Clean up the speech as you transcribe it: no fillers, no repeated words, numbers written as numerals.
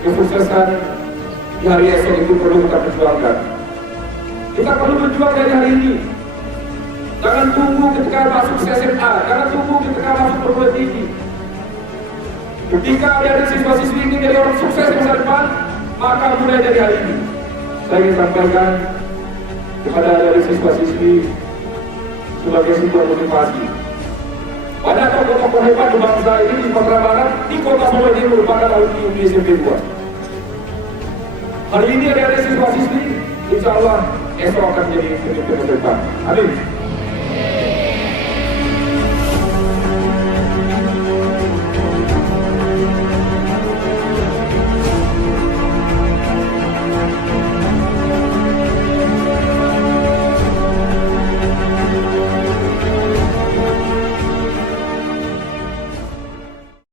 Kesuksesan di hari esok itu perlu kita perjuangkan. Kita perlu berjuang dari hari ini. Jangan tunggu ketika masuk SMA, jangan tunggu ketika masuk perguruan tinggi. Ketika ada siswa-siswi ini jadi orang sukses di masa depan, maka mulai dari hari ini. Saya ingin sampaikan kepada dari siswa-siswi sebagai sebuah motivasi. Banyak tokoh-tokoh hebat di bangsa ini di Sumatera Barat, di kota Solo ini merupakan alumni SMP 2. Hari ini ada siswa-siswi, insya Allah esok akan menjadi pemimpin masa depan. Amin.